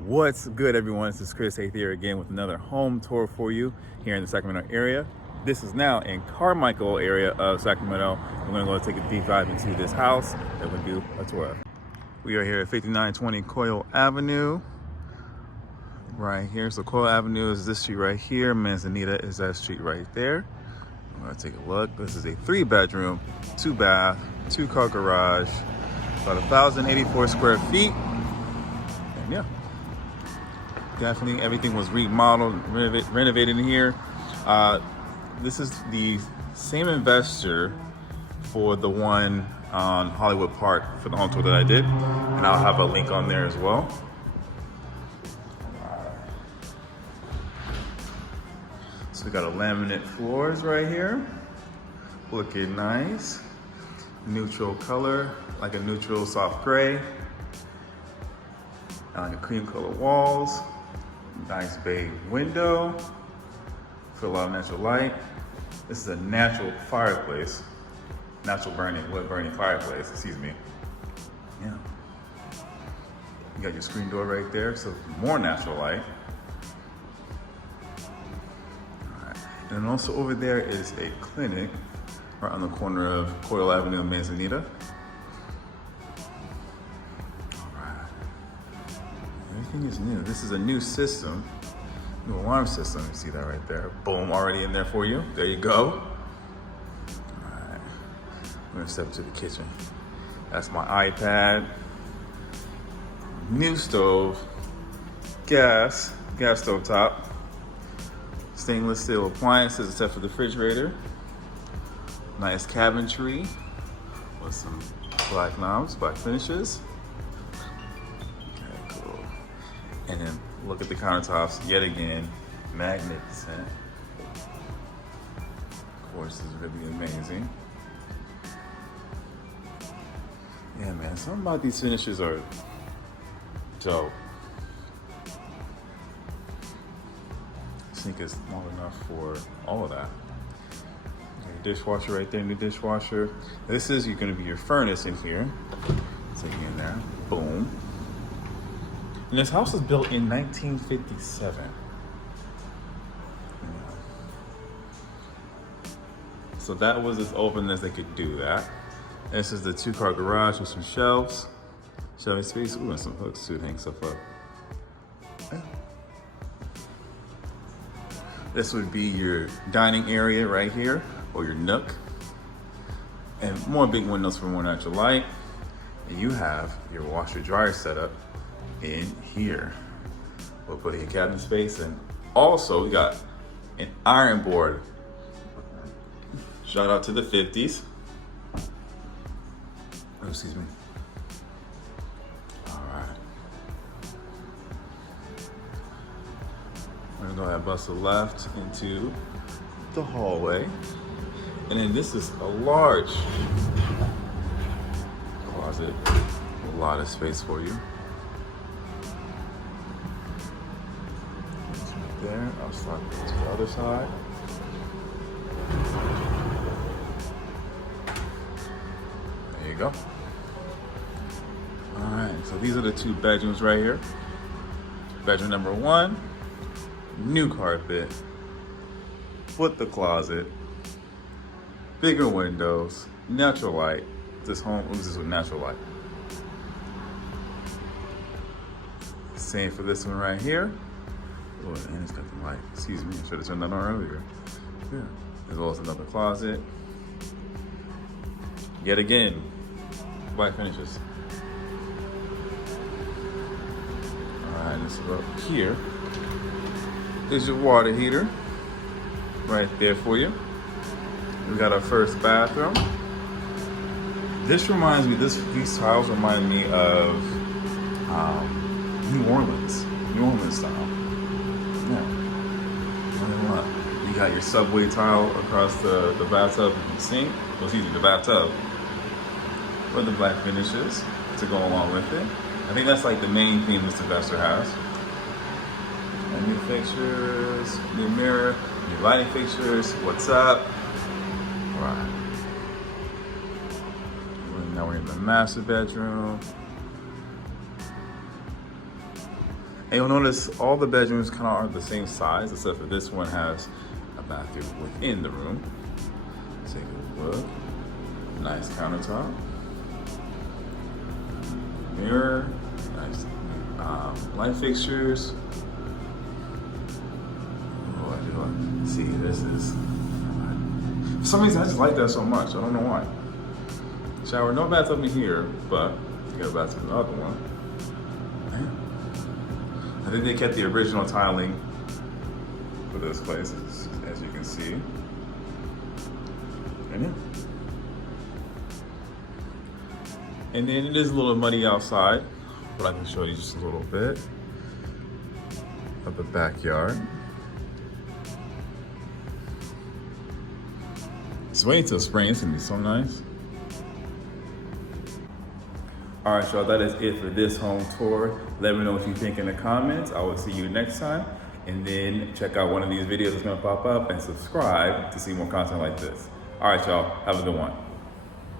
What's good, everyone? This is Chris Hayth here again with another home tour for you here in the Sacramento area. This is now in Carmichael area of Sacramento. We're going to go take a deep dive into this house that we're going to do a tour of. We are here at 5920 Coyle Avenue, right here. So Coyle Avenue is this street right here. Manzanita is that street right there. I'm going to take a look. This is a 3-bedroom, 2-bath, 2-car garage, about 1,084 square feet. And yeah. Definitely everything was remodeled, renovated in here. This is the same investor for the one on Hollywood Park for the home tour that I did. And I'll have a link on there as well. So we got a laminate floors right here. Looking nice. Neutral color, like a neutral soft gray. Like a cream color walls. Nice bay window for a lot of natural light. This is a natural fireplace, natural wood burning fireplace, excuse me. Yeah. You got your screen door right there, so more natural light. All right. And then also over there is a clinic right on the corner of Coyle Avenue and Manzanita. Everything is new. This is a new system, new alarm system. You see that right there? Boom, already in there for you. There you go. All right, we're gonna step to the kitchen. That's my iPad. New stove, gas stove top, stainless steel appliances except for the refrigerator. Nice cabinetry with some black knobs, black finishes. And then look at the countertops, yet again, magnificent. Of course, it's really amazing. Yeah, man, something about these finishes are dope. I think it's small enough for all of that. Okay, dishwasher right there, new dishwasher. This is gonna be your furnace in here. Take it in there, boom. And this house was built in 1957. Yeah. So that was as open as they could do that. This is the 2-car garage with some shelves. Shelving space, ooh, and some hooks to hang stuff up. Yeah. This would be your dining area right here, or your nook. And more big windows for more natural light. And you have your washer dryer setup in here. We'll put in cabinet space, and also we got an iron board. Shout out to the 50s. Oh, excuse me. All right. We're gonna go ahead and bust a left into the hallway. And then this is a large closet. A lot of space for you. There, I'll start to the other side. There you go. All right, so these are the 2 bedrooms right here. Bedroom number 1, new carpet, with the closet, bigger windows, natural light. This home oozes with natural light. Same for this one right here. Oh, and it's got the light. Excuse me, I should have turned that on earlier. Yeah. As well as another closet. Yet again, black finishes. All right, this is up here. Is your water heater right there for you. We got our first bathroom. This reminds me, these tiles remind me of New Orleans style. Yeah. You got your subway tile across the bathtub and the sink. Well, excuse me, the bathtub. With the black finishes to go along with it. I think that's like the main theme this investor has. And new fixtures, new mirror, new lighting fixtures. What's up? All right. Now we're in the master bedroom. And you'll notice all the bedrooms kind of are the same size, except for this one has a bathroom within the room. Take a look. Nice countertop. Mirror. Nice light fixtures. Oh, I do like. See, this is. For some reason, I just like that so much. I don't know why. Shower, no bathtub in here, but you got a bathtub in the other one. I think they kept the original tiling for this place, as you can see. And then it is a little muddy outside, but I can show you just a little bit of the backyard. Just waiting till spring, it's gonna be so nice. All right, y'all, that is it for this home tour. Let me know what you think in the comments. I will see you next time. And then check out one of these videos that's gonna pop up and subscribe to see more content like this. All right, y'all, have a good one.